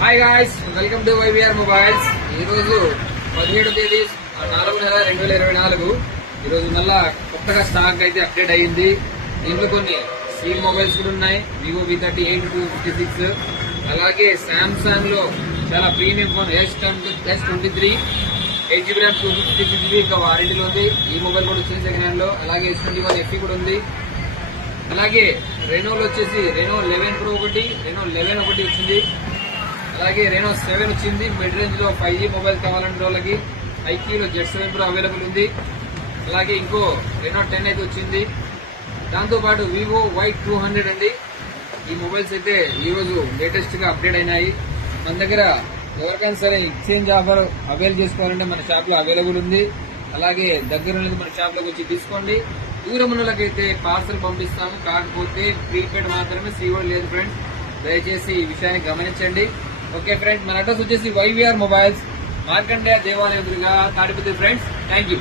Hi guys, welcome to YVR mobiles. ఈ రోజు 17వ తేదీ 4వ నెల 2024. ఈ రోజు మళ్ళా కొత్తగా స్టాక్ అయితే అప్డేట్ అయ్యింది. దీంట్లో కొన్ని సీ మొబైల్స్ కూడా ఉన్నాయి. వివో V38 256, అలాగే సామ్సంగ్ లో చాలా premium phone S23 8GB RAM 256GB ఇంకా వారంటీలో ఉంది. ఈ మొబైల్ కూడా వచ్చింది సెకండ్ హ్యాండ్ లో. అలాగే S21 FE కూడా ఉంది. అలాగే రెనోలో వచ్చేసి రెనో 11 Pro ఒకటి, రెనో 11 ఒకటి వచ్చింది. అలాగే రెనో 7 వచ్చింది. మిడ్ రేంజ్ లో 5G మొబైల్ కావాలంటే వాళ్ళకి ఐక్యూలో Z7 Pro అవైలబుల్ ఉంది. అలాగే ఇంకో రెనో 10 అయితే వచ్చింది. దాంతో పాటు వివో Y200 అండి. ఈ మొబైల్స్ అయితే ఈ రోజు లేటెస్ట్ గా అప్డేట్ అయినాయి. మన దగ్గర ఎవరికైనా సరే ఎక్స్చేంజ్ ఆఫర్ అవైల్ చేసుకోవాలంటే మన షాప్ లో అవైలబుల్ ఉంది. అలాగే దగ్గర ఉన్నది మన షాప్ లోకి వచ్చి తీసుకోండి. దూరం ఉన్నోళ్ళకైతే పార్సల్ పంపిస్తాము. కాకపోతే ప్రీపెయిడ్ మాత్రమే, సీఓడి లేదు ఫ్రెండ్స్. దయచేసి ఈ విషయాన్ని గమనించండి. ఓకే ఫ్రెండ్స్, మన అడ్రస్ వచ్చేసి వైవిఆర్ మొబైల్స్, మార్కండేయ దేవాలయం ఎదురుగా తాడిపత్రి ఫ్రెండ్స్. Thank you.